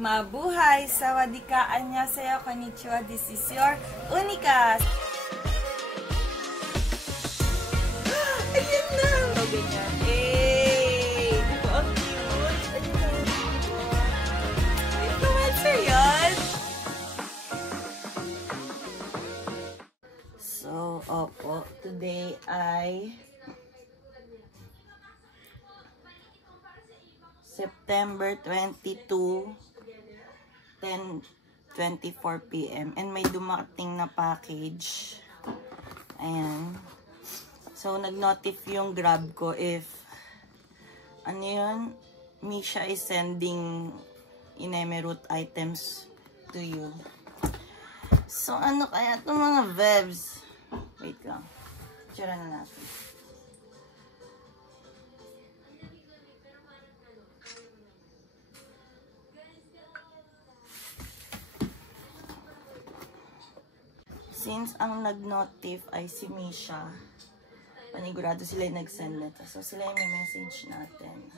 Mabuhay! Sawadika! Annyeonghaseyo! Konnichiwa! This is your Unika! Ayan na! O, ganyan. Hey! Di ba ang cute? Ayan na. Influencer yun! So, opo. Today ay September 22, 10:24 PM. And may dumating na package. Ayan. So, nag-notif yung Grab ko if ano yun, Misha is sending Inemerut items to you. So, ano kaya itong mga vebs? Wait lang. Tira na natin. Since ang nag-notif ay si Misha, panigurado sila yung nag-send nito. So, sila yung may message natin.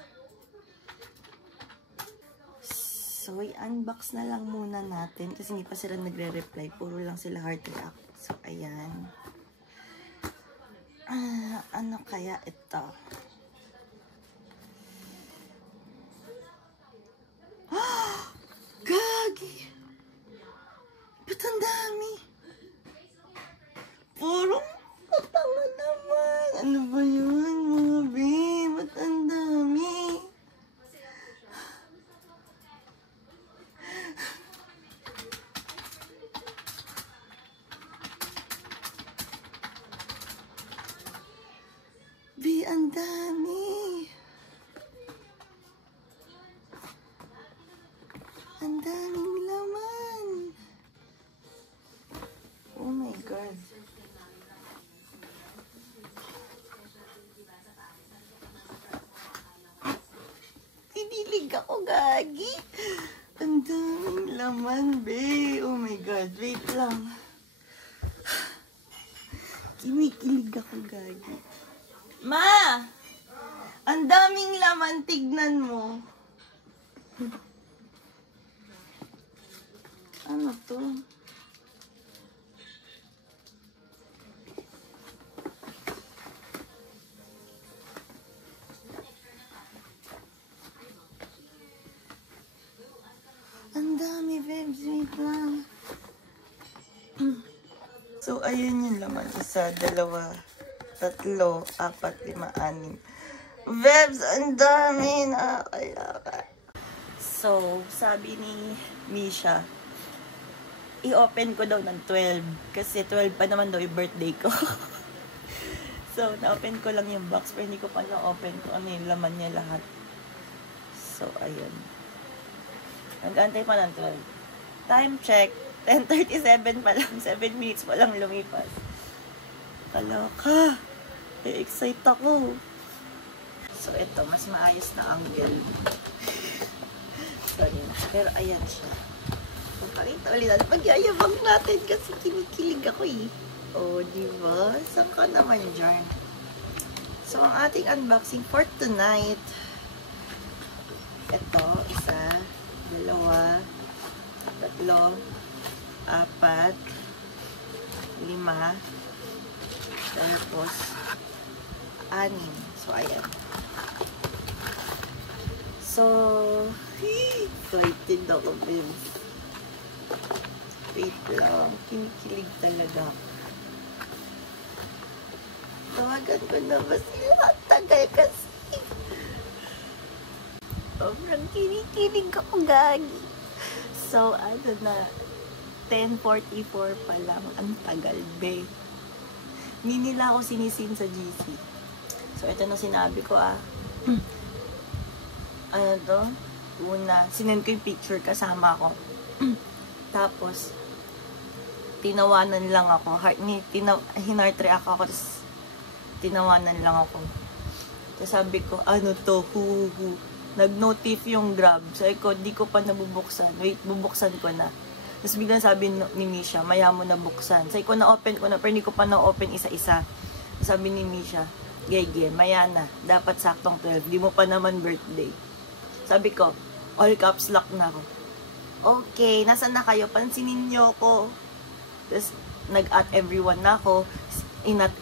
So, i-unbox na lang muna natin kasi hindi pa sila nagre-reply. Puro lang sila heart react. So, ayan. Ano kaya ito? Gagi! Ba't ang dami? Puro matanga naman. Ano ba yun, mga babe? Ba't ang dami? Babe, ang dami. Ang daming laman. Oh my God. Tinilig ako, gagi. Ang daming laman, be. Oh my God. Wait lang. Kinikilig ako, gagi. Ma! Ang daming laman. Tignan mo. Ano to? Ang dami, babes. Wait lang. So, ayun yung laman. 1, 2, 3, 4, 5, 6. Babes, ang dami. Nakakayaka. So, sabi ni Misha, i-open ko daw ng 12. Kasi 12 pa naman daw yung birthday ko. So, na-open ko lang yung box. Pero hindi ko pa na-open kung ano yung laman niya lahat. So, ayun. Nag-antay pa ng 12. Time check. 10:37 pa lang. 7 minutes pa lang lumipas. Kaloka. E-excite ako. So, ito. Mas maayos na angle. Sorry. Pero, ayan siya. Kung pakita ulit natin, pagyayabang natin kasi kinikilig ako eh. O, diba? Saan ka naman dyan? So, ang ating unboxing for tonight. Ito, 1, 2, 3, 4, 5, 6. Tapos, 6. So, ayan. So, excited ako, babes. Wait lang. Kinikilig talaga. Tawagan ko na ba sila? Tagal kasi. Sobrang kinikilig ako, gagi. So, ano na, 10:44 pa lang. Ang tagal, be. Hindi nila ako sinisin sa GC. So, ito na sinabi ko, Ano to? Una, sinend ko yung picture kasama ko. Tapos, tinawanan lang ako. Hinart react ako. Tapos, tinawanan lang ako. Tapos, sabi ko, ano to? Hu. Nag-notif yung Grab. Sabi ko, di ko pa nabubuksan. Wait, bubuksan ko na. Tapos biglang sabi ni Misha, maya mo na buksan. Sabi ko, na-open ko na, pero hindi ko pa na-open isa-isa. Sabi ni Misha, Gege, maya na. Dapat saktong 12. Di mo pa naman birthday. Sabi ko, all caps lock na ako. okay, nasan na kayo? Pansinin niyo ako. Tapos, nag-at everyone na ako. In-at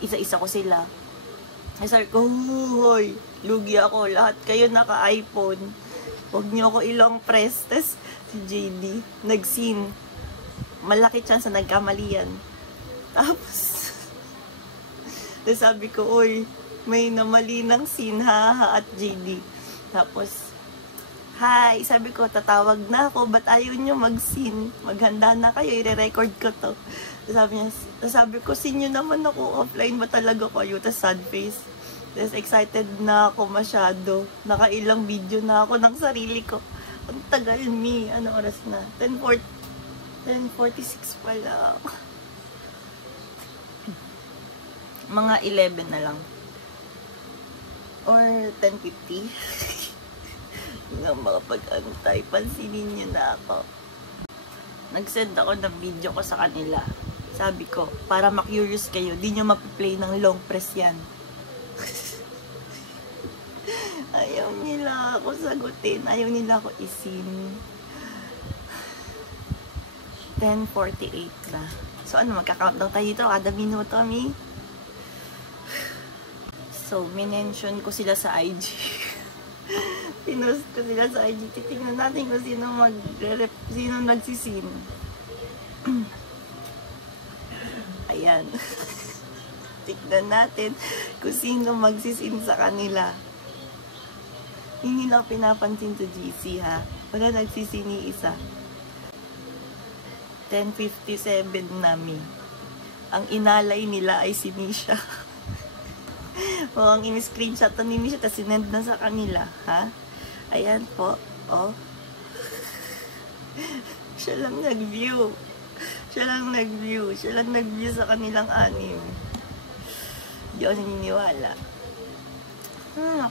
isa-isa ko sila. Ay, sabi ko, hoy, lugi ako. Lahat kayo naka-iPhone. Huwag niyo ako ilong press. Tapos, si JD, nag-scene. Malaki chance na nagkamalian. Tapos, sabi ko, oy, may namali ng scene, ha, at JD. Tapos, hi, sabi ko, tatawag na ako, ba't ayaw nyo mag-scene? Maghanda na kayo, i-record ko to. Sabi ko, sinyo naman ako, offline ba talaga kayo? Tapos sad face. Tapos excited na ako masyado. Nakailang video na ako ng sarili ko. Ang tagal, me. Ano oras na? 10:46 pa lang. Mga 11 na lang. Or 10:50. Hindi nga makapag-antay. Pansinin niyo na ako. Nag-send ako ng video ko sa kanila. Sabi ko, para ma-curious kayo, di nyo mapiplay ng long press yan. Ayaw nila ako sagutin. Ayaw nila ako isin. 10:48 na. So ano, magka-countdown tayo dito kada minuto, mi? So, minention ko sila sa IG. Pinost ko sila sa IG. Titignan natin kung sino nagsisin. Ayan. Tignan natin kung sino magsisin sa kanila. Hindi nila pinapansin sa GC, ha? Wala nagsisini isa. 10:57 namin. Ang inalay nila ay si Misha. O, ang in-screenshot ni Misha, tapos sinend na sa kanila, ha? Ayan po, oh. Siya lang nag-view. Siya lang nag-view sa kanilang anim. Hindi ako naniniwala.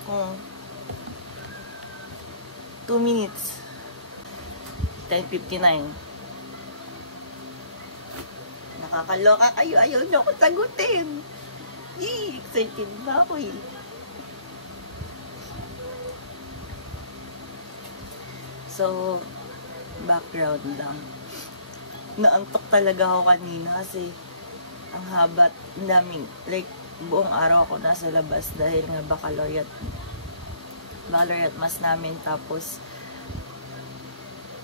Ako. 2 minutes. 10:59. Nakakaloka kayo. Ayaw niyo ako sagutin. Excited na ako eh. So, background lang. Naantok talaga ako kanina kasi ang habat naming, like, buong araw ako nasa labas dahil nga baccalaureate mas namin. Tapos,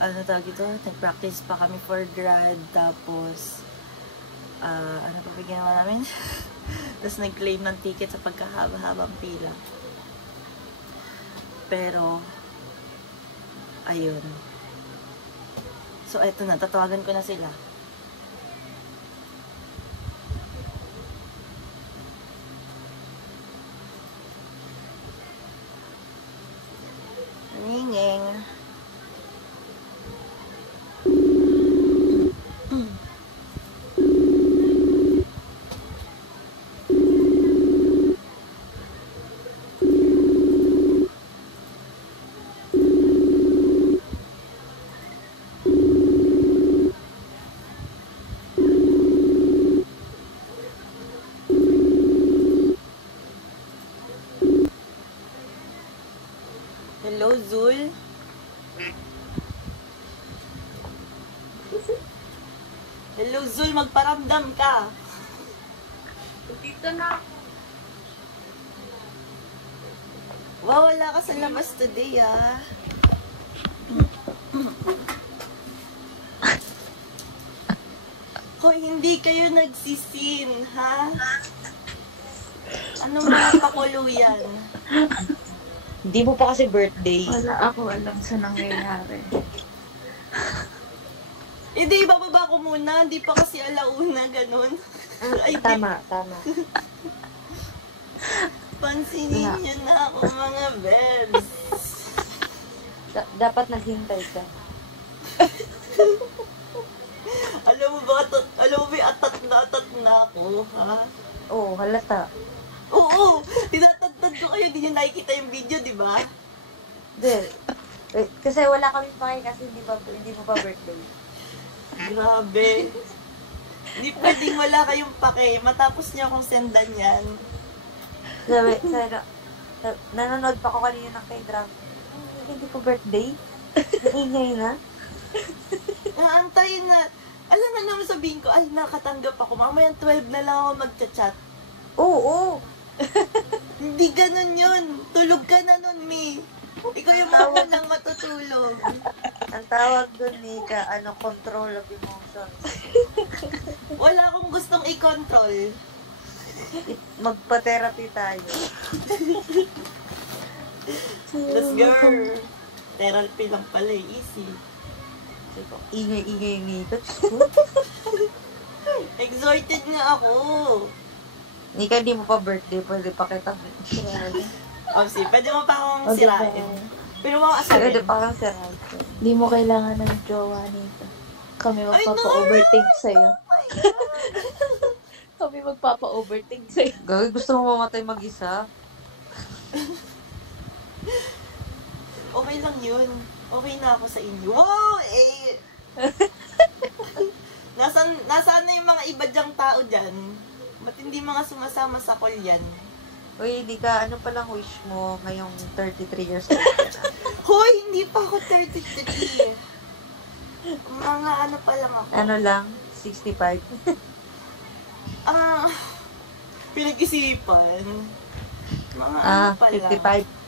ano tawag ito? Nag-practice pa kami for grad. Tapos, ano pa pa ginawa namin? Tapos nag-claim ng ticket sa pagkahaba-habang pila. Pero, ayun. So, eto na. Tatawagan ko na sila. Ringing. Hello, Zul? Hello, Zul, magparamdam ka. Dito na ako. Wow, wala ka sa labas today, ah. Hoy, hindi kayo nagsisin, ha? Anong mga pakuluyan? Hindi mo pa kasi birthday. Wala ako alam sa nangyayari. Hindi, bababa ko muna. Hindi pa kasi alauna, ganun. Ay, Tama. pansinin niyo na ako, mga bebs. Dapat naghintay ka. Alam mo ba, atat na ako, ha? Oo, halata. Oo, tinatagtad ko kayo, hindi nyo nakikita yung video, di ba? Hindi. Kasi wala kami pa kayo kasi hindi mo pa birthday. Grabe. Hindi pwedeng wala kayong pake. Matapos niya akong sendan yan. Nanonood pa ko kanina ng K-drama. Hindi ko birthday. Naingay na. Naantayin na. Alam nga naman sabihin ko, ay, nakatanggap ako. Mamaya 12 na lang ako magchat-chat. Oo. Hindi ganun yun. Tulog ka na nun, Mi. Ikaw yung mga nang matutulog. Ang tawag doon ni control of emotions. Wala akong gustong i-control. Magpa-therapy tayo. Let's go. Therapy lang pala, easy. Ingay-ingay. Excited nga ako. Nika, di mo pa birthday. Pwede pa kita. Obviously, pwede mo pa akong O, diba? sirain. Pero mga asabi. Pwede pa kang sirain. Di mo kailangan ng jowa nito. Kami magpapa-overthink sa'yo. Kami magpapa-overthink sa'yo. Gagi, gusto mo mamatay mag-isa? Okay lang yun. Okay na ako sa inyo. Wow! Eh! Nasaan na yung mga iba dyang tao dyan? Ba't hindi mga sumasama sa call yan? Uy, Nika, ano palang wish mo ngayong 33 years old ka na? Hoy! Hindi pa ako 33. Mga ano pa lang ako. Ano lang? 65? Pinag-isipan. Mga ano pa lang. 55.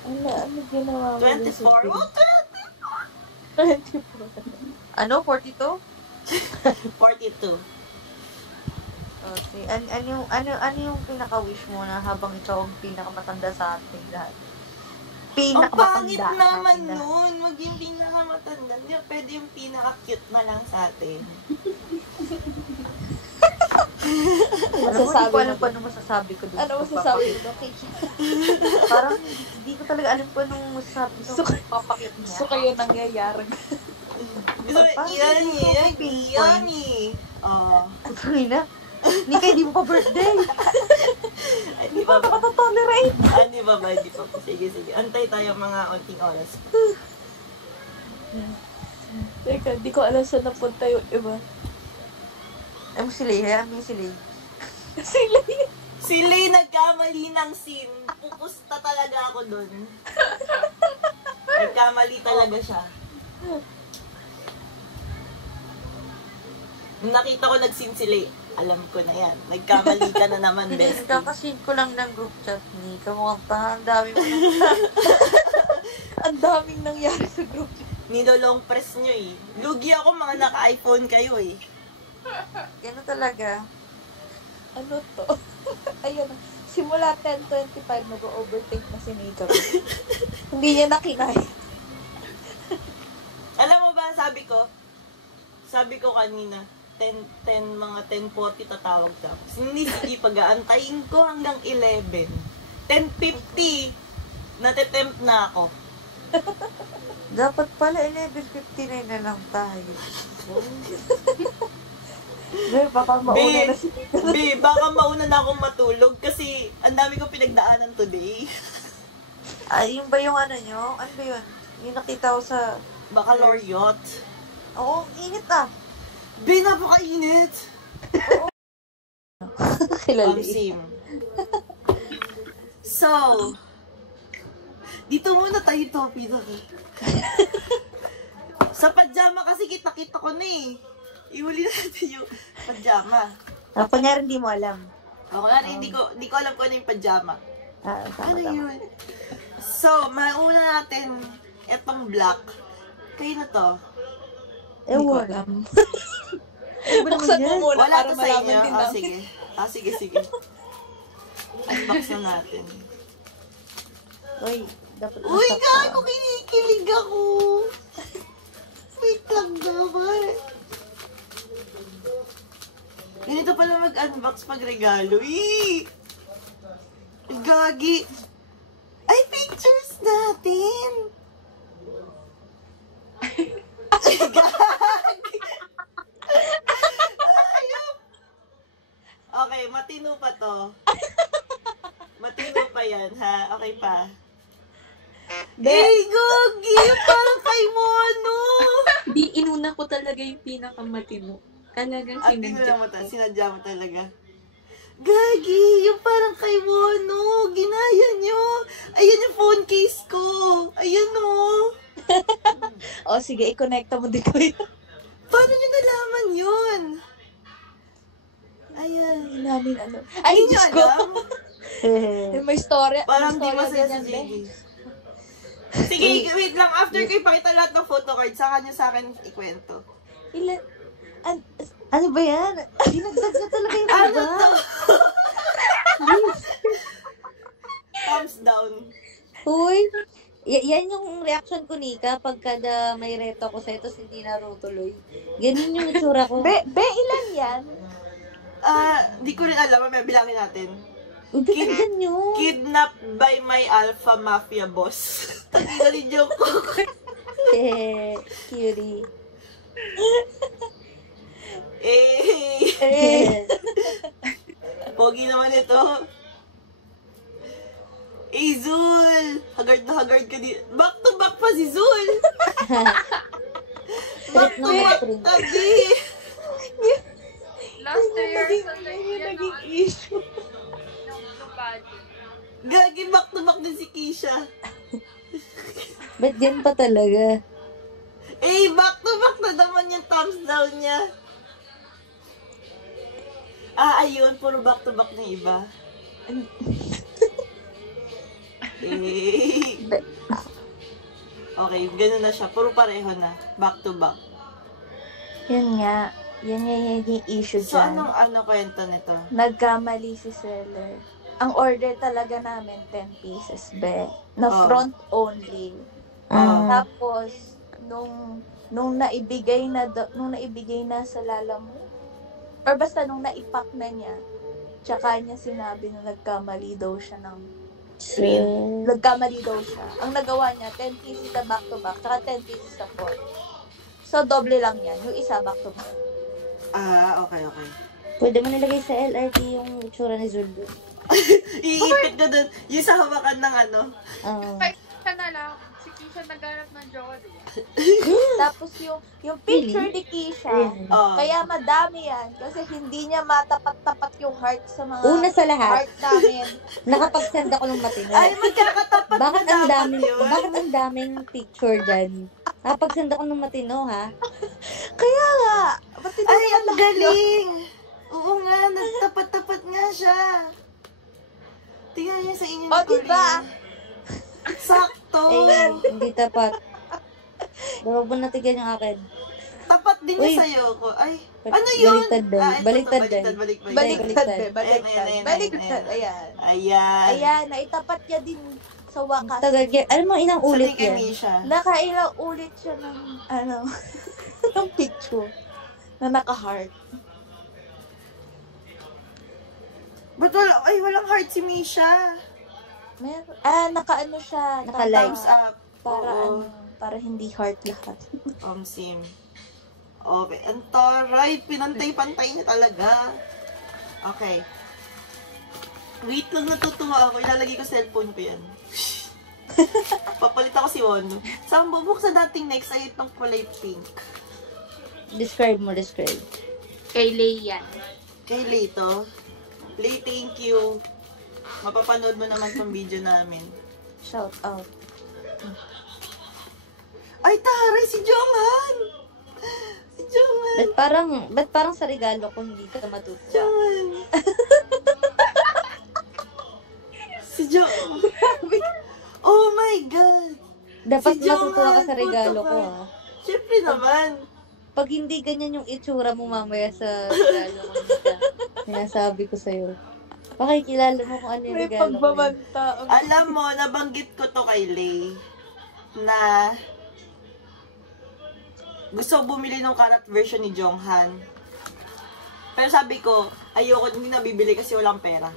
Ano ginawa mo? 24. Oh, 24. Ano? 42? 42. Okay. Ano yung pinaka-wish mo na habang ikaw ang pinakamatanda sa ating lahat? Ang pangit sa naman ating lahat. nun. Maging pinakamatanda. Hindi, pwede yung pinaka-cute na lang sa atin. Alam mo, hindi ko alam paano masasabi ko doon. Ano masasabi mo doon, Keisha? Parang hindi ko talaga alam paano masasabi ko. Gusto ko- Papakit niya. Gusto kayo nangyayari. Gusto mo, yan eh. Tuloy na. Nika, hindi mo pa birthday. Hindi pa ba? Nakatolerate. Hindi pa ba? Hindi pa. Sige. Antay tayo mga onting oras. Teka, di ko alam saan napunta yung iba. Ay mo si Lay, hayaan mo si Lay. Sila yun. Si Lay nagkamali ng scene. Pupusta talaga ako dun. Nagkamali talaga siya. Nung nakita ko nag-scene si Lay, alam ko na yan. Nagkamali ka na naman, Hindi, bestie. kakasin ko lang ng group chat ni. Kamukhang pa, ang dami mo. Ang daming nangyari sa group. Nidolong press nyo eh. Lugi ako mga naka-iPhone kayo eh. Gano'n talaga. Ano to? Ayun. Simula 10:25, nag-overthink na si Nika. Hindi niya nakinaya. Alam mo ba, sabi ko kanina, mga 10:40 tatawag ka. Hindi, sige, pag-aantayin ko hanggang 11. 10:50, natitempt na ako. Dapat pala 11:59 na lang tayo. Baka mauna na si Baka mauna na akong matulog kasi ang dami ko pinagdaanan today. Ay, yung ba yung ano nyo? Ano ba yun? Yung nakita ko sa... Baccalaureate. Oo, init ah. Napakainit! kilala. Same. So, dito muna tayo topic. Sa pajama kasi kita-kita ko na eh. Ihuli natin yung pajama. Kunyari hindi mo alam. Ako na, hindi ko alam kung ano yung pajama. Tama. Yun? So, mauna natin etong black. Kayo na to. Hindi ko alam. Ano ba naman Buksan mo yan? muna Wala para to sa malaman inyo. din namin. Sige. Sige. Unbox na natin. Uy, dapat Uy, masap gago, kinikilig ako. Wait lang naman. Ganito pala mag-unbox pag regalo. Gagi. Ay, pictures natin. Gagi. Ayop. Okay, matino pa to. Matino pa yan, ha? Okay pa. Hey, Gogi! Parang kay Mono! Di, inuna ko talaga yung pinakamatino. Talagang Sinadya mo talaga. Gagi! Yung parang kay Mono! Ginaya nyo! Ayan yung phone case ko! Ayan o! O, sige, i-connecta mo din ko yun. Paano nyo nalaman yun? Ayan. Hindi namin ano. Ay, Hindi nyo Diyos ko. alam? May story. Parang may di story masaya ganyan, si be. JJ. Sige, wait lang. After ko ipakita lahat ng photo card, saka nyo sa akin ikwento. Ilan? Ano ba yan? Dinagdag na talaga yung Ano iba. to? Thumbs down. Uy, yan yung reaction ko, Nika, pagka may reto ko sa'yo, tapos hindi narutuloy. Ganun yung itsura ko. Be, ilan yan? Di ko rin alam. May bilangin natin. Uy, pinagdan nyo. Kidnapped by my alpha mafia boss. Tangina ni joke ko. Cutie. Pogi naman ito. Zul! Haggard na haggard ka din. Back to back pa si Zul! Back to back tabi! Last 3 years na Naging issue. ng body. Gagi, back to back din si Keisha. Ba't yan pa talaga? Back to back na naman yung thumbs down niya. Ayun, puro back to back na iba. Okay, ganun na siya. Puro pareho na. Back to back. Yun nga. Yan yung issue So, dyan. anong kwento nito? Nagkamali si seller. Ang order talaga namin, 10 pieces, be. Na Oh. front only. Tapos, nung naibigay na sa Lalamove, or basta nung naipack na niya, tsaka niya sinabi na nagkamali daw siya ng nagkamali daw siya. Ang nagawa niya, 10 pieces na back-to-back, tsaka 10 pieces na front. So, doble lang yan. Yung isa back-to-back. Okay. Pwede mo nilagay sa LRT yung itsura ni Zuldo. Iipit ko dun. Yung sa hawakan ng ano. Ay, siya na lang. Si Keisha naghanap ng jowa, diba? Tapos yung picture ni Keisha, kaya madami yan. Kasi hindi niya matapat-tapat yung heart sa mga Una sa lahat, heart namin. nakapag-send ako ng matino. Ay, magkakatapat Bakit na ang dapat daming, yun. bakit ang daming picture dyan? Nakapag-send ako ng matino, ha? Kaya nga, ba't hindi Ay, naman ang lahat yun? galing! Oo nga, nagtapat-tapat nga siya. Tingnan niyo sa inyo. O, diba? Sakto. Hindi tapat. Huwag mo natigan yung akin. Tapat din Uy. niya sa'yo ko. Ay, ano yun? Baliktad din. Ito, Baliktad din. baliktad. Baliktad, Baliktad. baliktad. Ayan. Baliktad, ayan. Ayan. Ayan, naitapat niya din sa wakas. Tagal, alam mo, inang ulit Sanay kay yan. Misha. Nakailang ulit siya ng, ng picture na naka-heart. Ba't walang heart si Misha? Naka-ano siya. Naka-like. Thumbs up. Para Oo. para hindi heart lahat. Sim. Okay. Ang taray. Pinantay-pantay niya talaga. Okay. Wait lang, natutuwa ako. Ilalagay ko cellphone ko yan. Papalit ako si Wono. Saan bubuk sa dating next ay itong kulay pink. Describe. Kay Leia. Kay Leito. Lay, thank you. Mapapanood mo naman tong video namin. Shout out. Ay, taray! Si Jonghan! Si Jonghan! Ba't parang sa regalo ko hindi ka matutuwa? Jonghan! Si Jonghan! Oh my God! Dapat Si Jonghan, matutuwa ka sa regalo puto ko, ka. ha? Siyempre naman. Pag hindi ganyan yung itsura mo mamaya sa regalo ko, Nika, sinasabi ko sa'yo. Pakikilala mo kung ano yung May regalo ko. pagbabanta. Alam mo, nabanggit ko to kay Lay na gusto ko bumili ng karat version ni Jonghan. Pero sabi ko, ayoko, hindi nabibili kasi walang pera.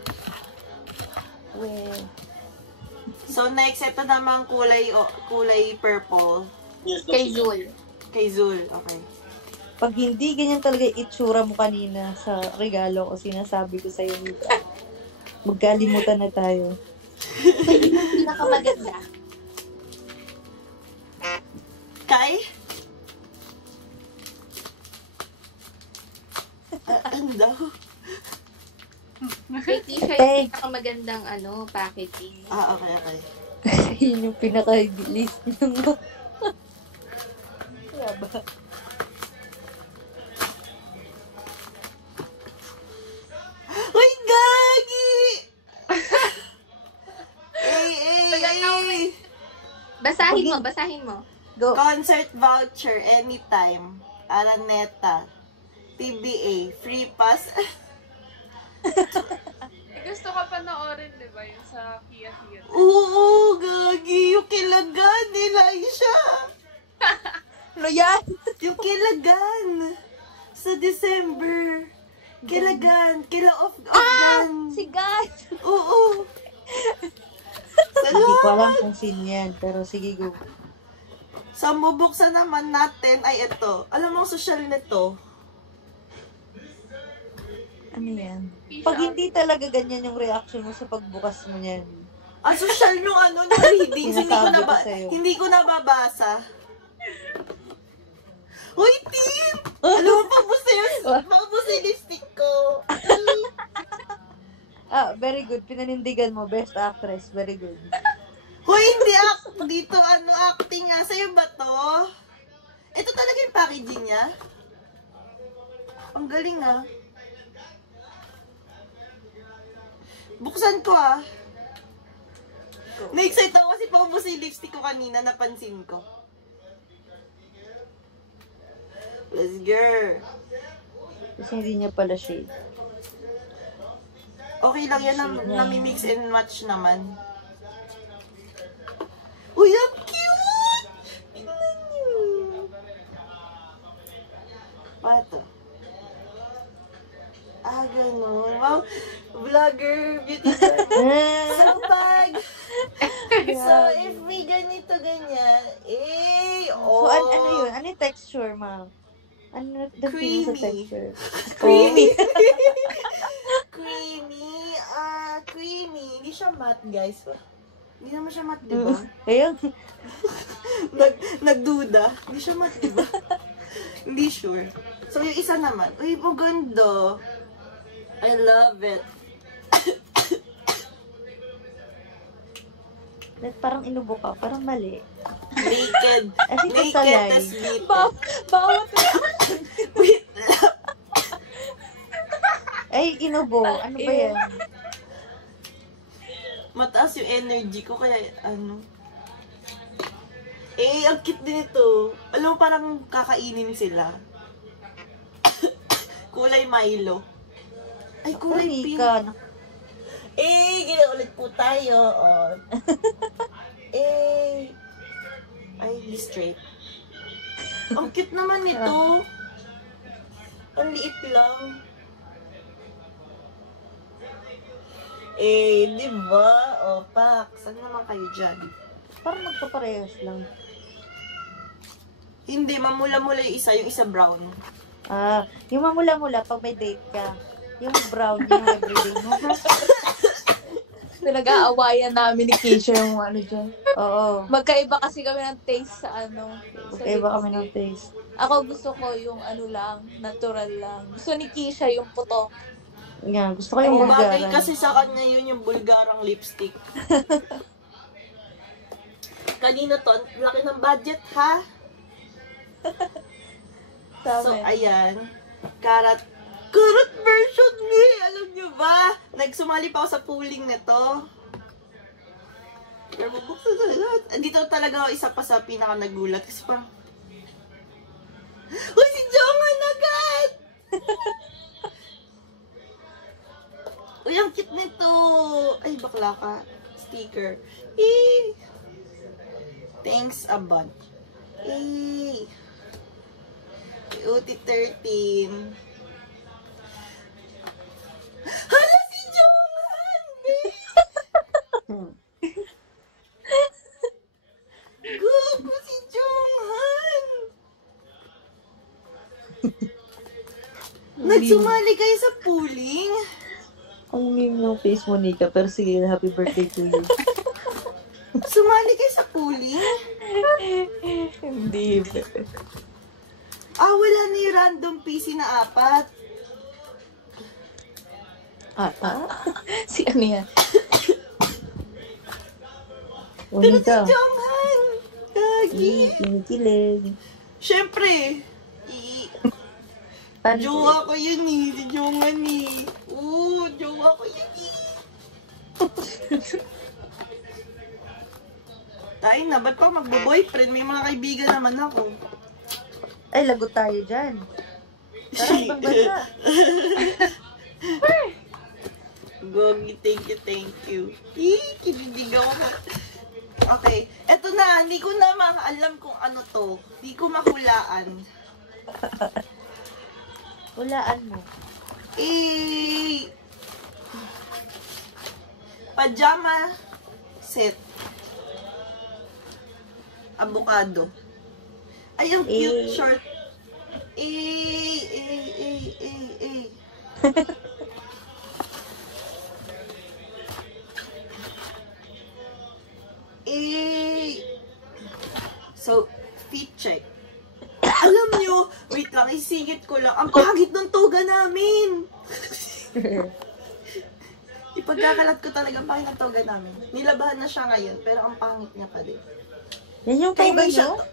Well, So next, ito naman kulay purple. Kay Zul. Kay Zul, okay. pag hindi ganyan talaga yung itsura mo kanina sa regalo ko, sinasabi ko sa'yo, Nika, magkalimutan na tayo. Sino ang pinakamaganda? Kay? Ano daw? Kay Keisha Eh. yung pinakamagandang packaging. Okay. Yun yung pinaka-list nyo. haba. Uy, gagi! Ay. Basahin mo. Go. Concert voucher anytime. Araneta. TBA. Free pass. Gusto ka panoorin, di ba? Yung sa Kia Theater. Oo, gagi. Yung kilagan nila siya. Ano yan? Yung kilagan. Sa December. Kilagan. Kila-off gun. Si God! Oo. Hindi ko alam kung sino yan, pero sige, go. Sa mabuksan naman natin ay ito. Alam mo ang social nito? Ano yan? Pag hindi talaga ganyan yung reaction mo sa pagbukas mo niyan. Ang social nung nung readings, Sinasabi ko sa'yo. hindi ko nababasa. Uy, Tin! Alam mo, paubos yung lipstick ko. Very good. Pinanindigan mo. Best actress. Very good. Hoy, hindi dito acting nga. Sa'yo ba to? Ito talaga yung packaging niya? Ang galing Buksan ko Na-excite ako kasi paubos yung lipstick ko kanina, napansin ko. Let's go. Kasi hindi niya pala shade. Okay lang yan, nami-mix and match naman. Uy, ang cute! Tignan niyo. Pato. Ganun. Wow, vlogger, beauty So, so, if may ganito, ganyan, So, ano yun? Ano yung texture, ma'am? Ano yung feeling sa Creamy. texture? Creamy. Creamy. Hindi siya matte, guys. Hindi naman siya matte, di ba? Ayun. Nagduda. Hindi siya matte, di ba? Hindi sure. So, yung isa naman. Uy, maganda. I love it. Parang inubo ka. Parang mali. Naked. As if it's a Naked, lie. tas lit. Bawat Wait. Ay, inubo. Ano ba yan? Mataas yung energy ko, kaya ang cute din ito. Alam mo, parang kakainin sila. Kulay Milo. Ay, kulay pink. Nika. Gina ulit po tayo. Ay, be straight. Ang cute naman nito. Ang liit lang. Di ba? Pak, saan naman kayo dyan? Parang magpaparehas lang. Hindi, mamula-mula yung isa brown. Yung mamula-mula pag may date ka. Yung brown, yung everyday mo. Pinag-aawayan namin ni Keisha yung ano dyan. Oo. Magkaiba kasi kami ng taste sa ano. Magkaiba kami ng taste. Ako gusto ko yung ano lang, natural lang. Gusto ni Keisha yung putok. Yan, gusto ko yung Bagay bulgaran. kasi sa kanya yun yung bulgarang lipstick. Kanina to, ang laki ng budget, ha? So, ayan. Karat version ni! Alam nyo ba? Nagsumali pa ako sa pooling nito. Pero bubuksan sa lahat. Andito talaga ako isa pa sa pinaka nagulat. Kasi parang, uy, si Jongan agad! Uy, ang cute nito! Ay, bakla ka. Sticker. Thanks a bunch. Uti 13. Hala, si Jongan! Gugu, si Jongan! Nagsumali kayo sa pooling? Ang meme ng face mo, Nika. Pero sige, happy birthday to you. Sumali kayo sa pooling? Hindi. Wala na yung random PC na 4. Si ano yan? O, Nika. Jongan! Gagi! Kinikilig. Siyempre. Jowa ko yun eh. Si Jongan eh. Oo, jowa ko yun eh. Tayo na, ba't pa magbo-boyfriend? May mga kaibigan naman ako. Ay, lagot tayo dyan. Tara, ibang bansa. Gogi, thank you. Kinidig ako. Okay, eto na. Hindi ko na alam kung ano to. Hindi ko mahulaan. Hulaan mo. Pajama set. Avocado. Ay, ang cute short. So, fit check. Alam nyo, wait lang, isingit ko lang. Ang pangit ng toga namin. Ipagkakalat ko talaga ang pangit ng toga namin. Nilabahan na siya ngayon, pero ang pangit niya pa din. Yan yung toga nyo?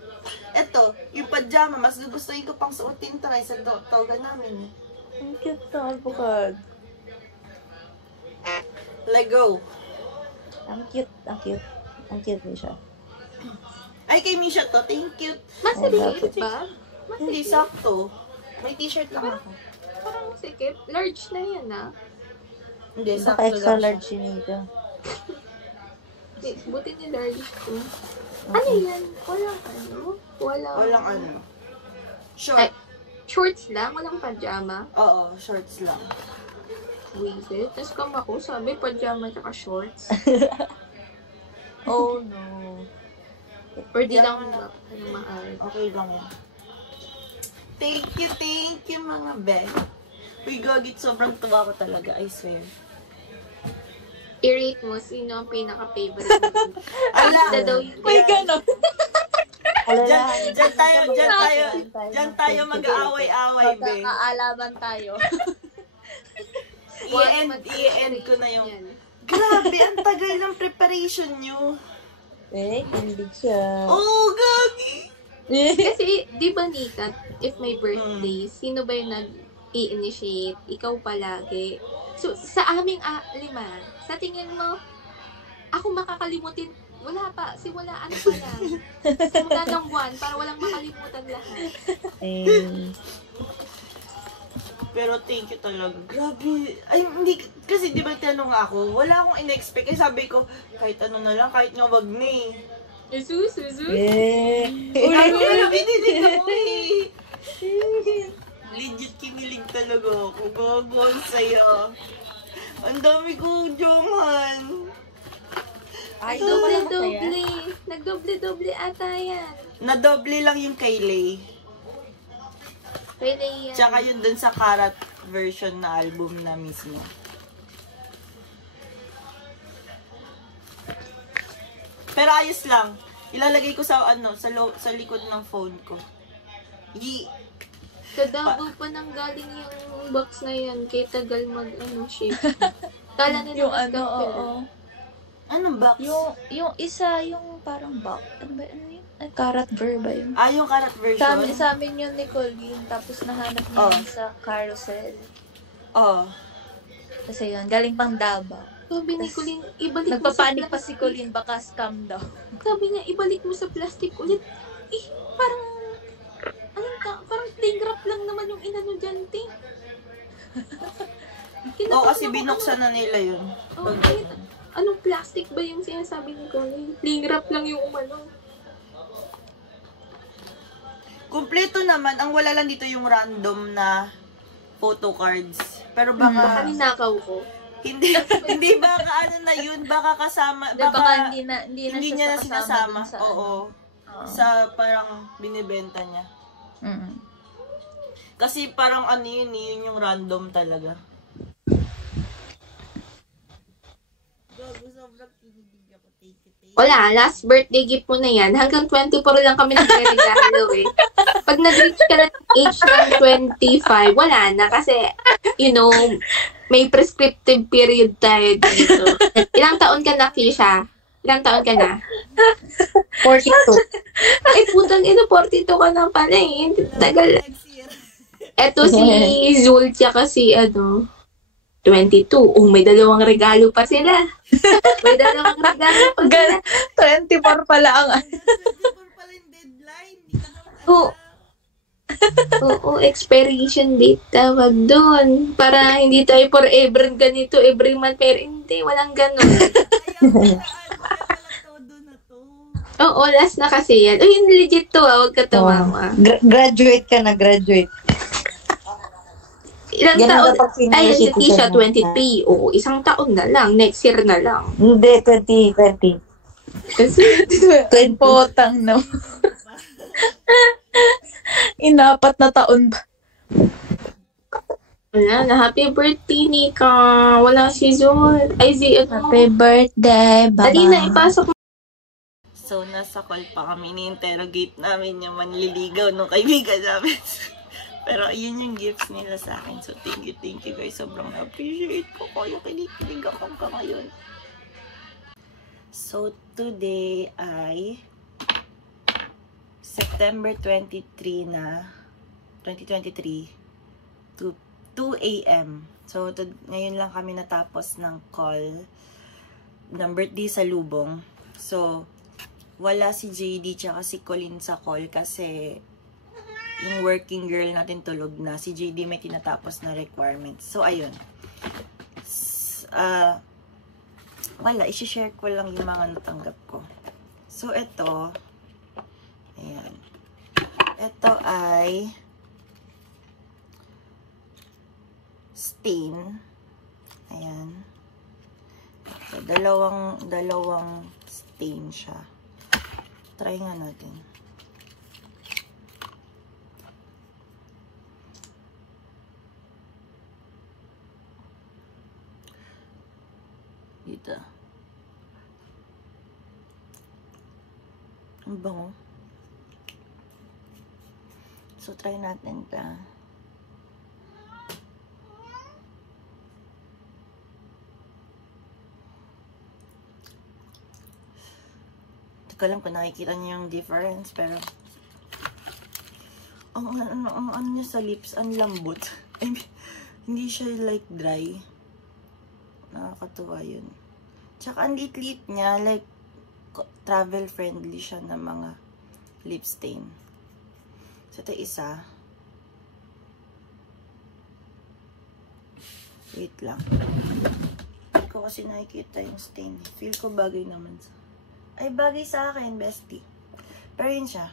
Eto, yung pajama, mas gugustuhin ko pang suotin to kaysa toga namin. Ang cute na avocado. Let go. Ang cute. Ang cute niya siya. Ay, kay Misha to. Thank you. Masikip ba? Hindi, sakto. May t-shirt lang ako. Parang sikip. Large na yan, ah. Hindi, Baka sakto extra lang large siya. yun ito. Buti ni large ko. Ano yan? Walang ano? Walang ano. Short. Ay, shorts lang? Walang pajama? Oo, shorts lang. Wait. Tapos kama ko, sabi pajama tsaka shorts. Oh no. Or di Yan lang na. maaari. Okay lang yan. Thank you mga Ben. Uy, gagit, sobrang tuwa ko talaga, I swear. I-rate mo, sino ang pinaka-favorite mo? Ala! Basta daw yung May ganon. Diyan tayo mag-aaway-aaway, be. Magkakaalaman tayo. I-end ko na yung... Grabe, ang tagal ng preparation nyo. Hindi siya. Oh, gagi! Kasi, di ba, Nika, if may birthday, sino ba yung nag-i-initiate? Ikaw palagi. So, sa aming 5, sa tingin mo, ako makakalimutin, wala pa, simulaan pa lang. Simula ng buwan, para walang makalimutan lahat. Pero thank you talaga. Grabe. Ay, hindi, kasi di ba tanong ako, wala akong in-expect. Kaya sabi ko, kahit ano na lang, kahit nga wag na eh. Jesus. Binilig ako eh. Legit kinilig talaga ako. Gago, ang saya. Ang dami kong Jongan. Ay, Doble-doble. Nagdoble-doble ata yan. Nadoble lang yung kay Lay. Pwede yan. Tsaka yun dun sa Karat version na album na mismo. Pero ayos lang. Ilalagay ko sa sa likod ng phone ko. Sa Davao pa nang galing yung box na yan. Kaya tagal ship. Kala nila Yung mas ano, kapil. oo. Anong box? Yung isa, yung parang box. Ano ba yun? Karat Ver ba yun? Yung Karat version? Sa amin yun ni Colleen. Tapos nahanap niya yun sa carousel. Kasi yun, galing pang Davao. Sabi ni Colleen, ibalik mo sa Nagpapanik pa plastic. si Colleen, baka scam daw. Sabi niya, ibalik mo sa plastic ulit. Parang, parang cling wrap lang naman yung inano dyan, te. Kasi binuksan na nila yun. Anong plastic ba yung sinasabi ni Colleen? Cling wrap lang yung umano. Kumpleto naman. Ang wala lang dito yung random na photo cards. Pero Baka baka... ninakaw ko. Hindi baka na yun. Baka kasama... Baka hindi niya na sinasama. Sa, Oo. Sa parang binibenta niya. Kasi parang yun yung random talaga. Wala, last birthday gift mo na yan. Hanggang 24 lang kami nagre-regalo eh. Pag nag-reach ka na ng age ng 25, wala na. Kasi, may prescriptive period tayo dito. Ilang taon ka na, Kisha? Ilang taon ka na? 42. Ay, putang ina, 42 ka na pala eh. Tagal. Next year. Eto si Zul, tsaka si 22. Oh, may dalawang regalo pa sila. May dalawang regalo pa sila. 24 pala ang 24 pala yung deadline. Hindi ka naman Oo. Oo, expiration date tawag doon. Para hindi tayo forever ganito, every month. Pero hindi, walang ganun. todo na to. Oo, last na kasi yan. Uy, legit to huwag ka tumawa. Graduate ka na, graduate. Ilang Yan ang taon? dapat senior Ay, si citizen Tisha, na. 23. Oo, isang taon na lang. Next year na lang. Hindi, 2020. Kasi, 20. Potang no. Inapat na taon ba? wala na. Happy birthday, Nika. Wala si Zul. Ay, si Happy birthday, baba. Dali na, ipasok mo. So, nasa call pa kami, ni-interrogate namin yung manliligaw nung kaibigan namin. Pero, ayun yung gifts nila sa akin. So, thank you guys. Sobrang appreciate ko kayo. Kinikilig ako hanggang ngayon. So, today ay September 23 na, 2023, 2 a.m. So, ngayon lang kami natapos ng call ng birthday sa Lubong. So, wala si JD tsaka si Colleen sa call kasi yung working girl natin tulog na. Si JD may tinatapos na requirements. So, ayun. Wala, isi-share ko lang yung mga natanggap ko. So, ito, ayan. Ito ay stain. Ayan. So, dalawang stain siya. Try nga natin. Dito. Ang bango. So, try natin ta. Hindi ko alam kung nakikita niyo yung difference, pero ang ano niya sa lips, ang lambot. I mean, hindi siya like dry. Nakakatuwa yun. Tsaka ang lit-lit niya, like travel friendly siya ng mga lip stain. So, ito isa. Wait lang. Hindi ko kasi nakikita yung stain. Feel ko bagay naman sa... Ay, bagay sa akin, bestie. Pero yun siya.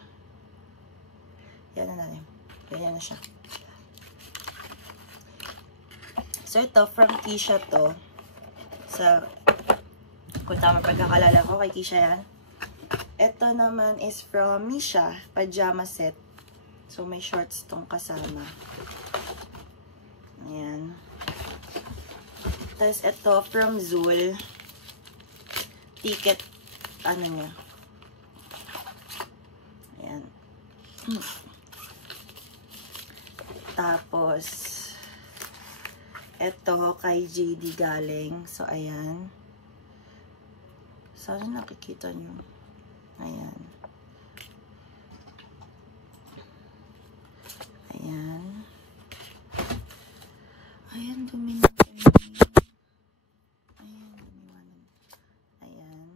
Yan na natin. Ganyan na siya. So, ito, from Kisha to. Sa... Kung tama pagkakalala ko, kay Kisha yan. Ito naman is from Misha, pajama set. So, may shorts tong kasama. Ayan. Tapos, ito from Zul. Ticket, ano niya. Ayan. Tapos, ito kay JD galing. So, ayan. Sana nakikita nyo. Ayan. Ayan. Ayan, dumi na. Ayan, dumiwanan. Ayan.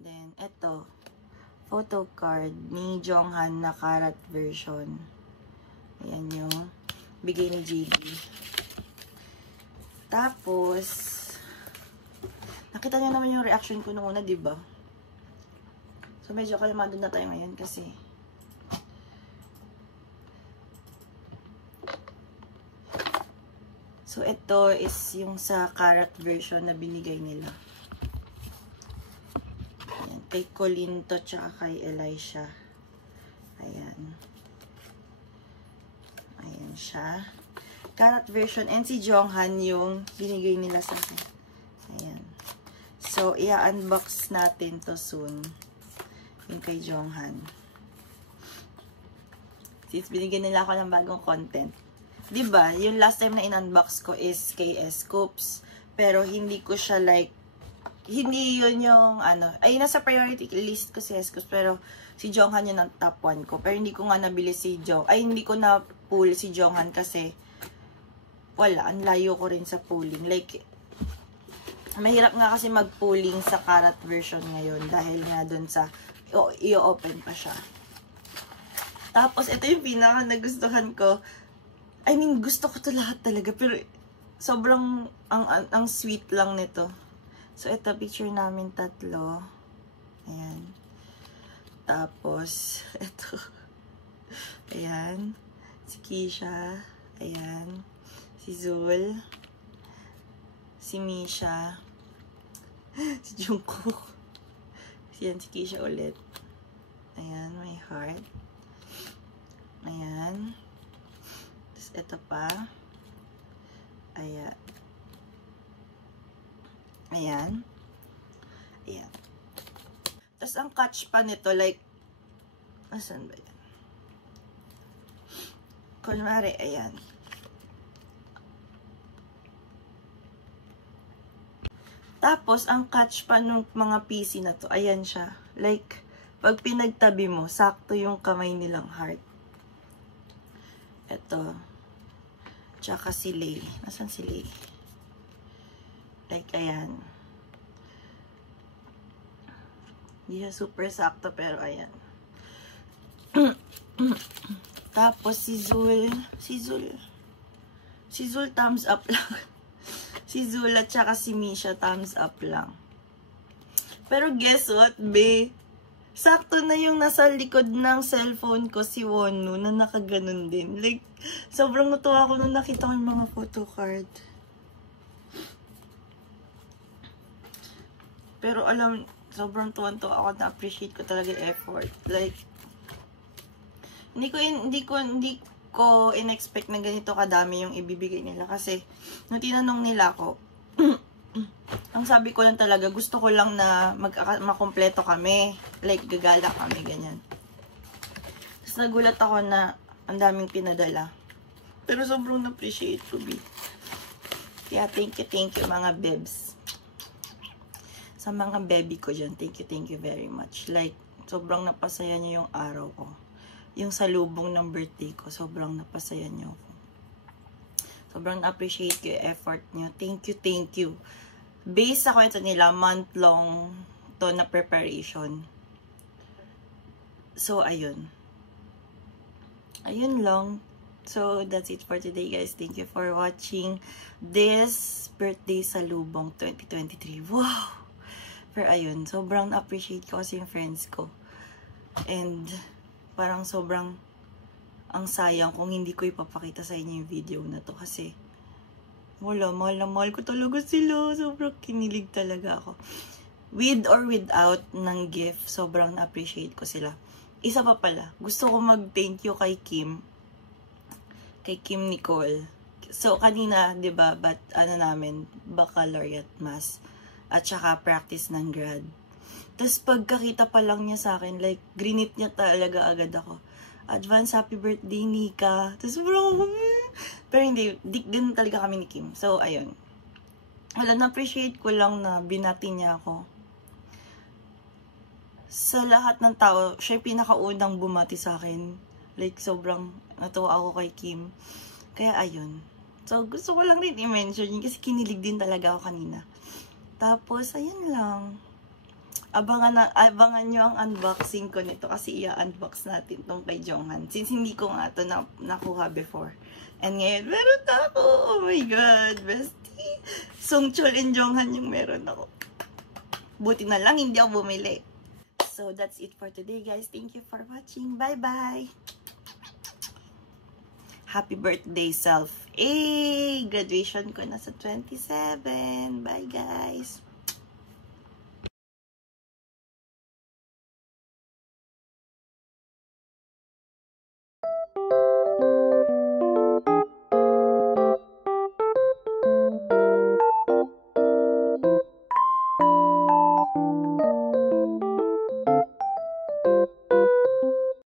Then, eto. Photo card ni Jonghan na karat version. Ayan yung bigay ni JD. Tapos, nakita niyo naman yung reaction ko nung una, diba? So, medyo kalmado na tayo ngayon kasi so, ito is yung sa karat version na binigay nila. Ayan. Kay Colleen to, tsaka kay Elisha. Ayan. Ayan siya. Karat version. And si Jonghan yung binigay nila sa akin. Ayan. So, i-unbox natin to soon. Yung kay Jonghan. Since binigyan nila ako ng bagong content. Diba, yung last time na in-unbox ko is KS Scoops. Pero hindi ko siya like hindi yun yung, ay, nasa priority list ko si Escos, pero si Jonghan yun ang top 1 ko. Pero hindi ko nga nabili si hindi ko na pull si Jonghan kasi, wala, ang layo ko rin sa pulling. Like, mahirap nga kasi mag-pulling sa karat version ngayon dahil nga dun sa, i-open pa siya. Tapos, ito yung pinaka nagustuhan ko. I mean, gusto ko to lahat talaga, pero sobrang, ang sweet lang nito. So, ito, picture namin tatlo. Ayan. Tapos, ito. Ayan. Si Keisha. Ayan. Si Zul. Si Misha. Si Jungkook. Ayan, si Keisha ulit. Ayan, my heart. Ayan. Tapos, ito pa. Ayan. Ayan. Ayan. Tapos, ang catch pa nito, like, asan ba yan? Kunwari, ayan. Tapos, ang catch pa nung mga PC na to, ayan siya. Like, pag pinagtabi mo, sakto yung kamay nilang heart. Ito. Tsaka si Lay. Nasaan si Lay? Like, ayan. Hindi siya super sakto, pero ayan. Tapos, si Zul. Si Zul, thumbs up lang. Si Zul at saka si Misha, thumbs up lang. Pero guess what, be? Sakto na yung nasa likod ng cellphone ko si Wonwoo na nakaganon din. Like, sobrang natuwa ako nung nakita ko yung mga photo card. Pero alam, sobrang tuwan-tuwa ako, na-appreciate ko talaga yung effort. Like, hindi ko in-expect na ganito kadami yung ibibigay nila. Kasi, nung tinanong nila ako, ang sabi ko lang talaga, gusto ko lang na makompleto kami. Like, gagala kami, ganyan. Tapos nagulat ako na ang daming pinadala. Pero sobrang na-appreciate ko, B. Kaya thank you mga bebs. Sa mga baby ko dyan, thank you very much. Like, sobrang napasaya niyo yung araw ko. Yung salubong ng birthday ko, sobrang napasaya niyo ako. Sobrang appreciate ko yung effort niyo. Thank you. Based sa kwento nila, month-long to na preparation. So, ayun. Ayun lang. So, that's it for today, guys. Thank you for watching this birthday salubong 2023. Wow! Pero ayun, sobrang appreciate ko kasi yung friends ko. And parang sobrang ang sayang kung hindi ko ipapakita sa inyo yung video na to. Kasi wala, mahal ko talaga sila. Sobrang kinilig talaga ako. With or without ng gift, sobrang appreciate ko sila. Isa pa pala, gusto ko mag-thank you kay Kim. Kay Kim Nicole. So kanina, 'di ba, namin, baccalaureate mass. At saka practice ng grad. Tapos pagkakita pa lang niya sa akin, like, grinit niya talaga agad ako. Advance happy birthday, Nika. Tapos bro, pero hindi, ganun talaga kami ni Kim. So, ayun. Wala, na-appreciate ko lang na binati niya ako. Sa lahat ng tao, siya yung pinakaunang bumati sa akin. Like, sobrang natuwa ako kay Kim. Kaya, ayun. So, gusto ko lang rin i-mention yun kasi kinilig din talaga ako kanina. Tapos, ayun lang. Abangan nyo ang unboxing ko nito kasi i-unbox natin tong kay Jonghan. Since hindi ko nga ito nakuha before. And ngayon, meron ako. Oh my God, bestie. Songchol and Jonghan yung meron ako. Buti na lang, hindi ako bumili. So, that's it for today, guys. Thank you for watching. Bye-bye. Happy birthday, self. Graduation ko na sa 27. Bye, guys.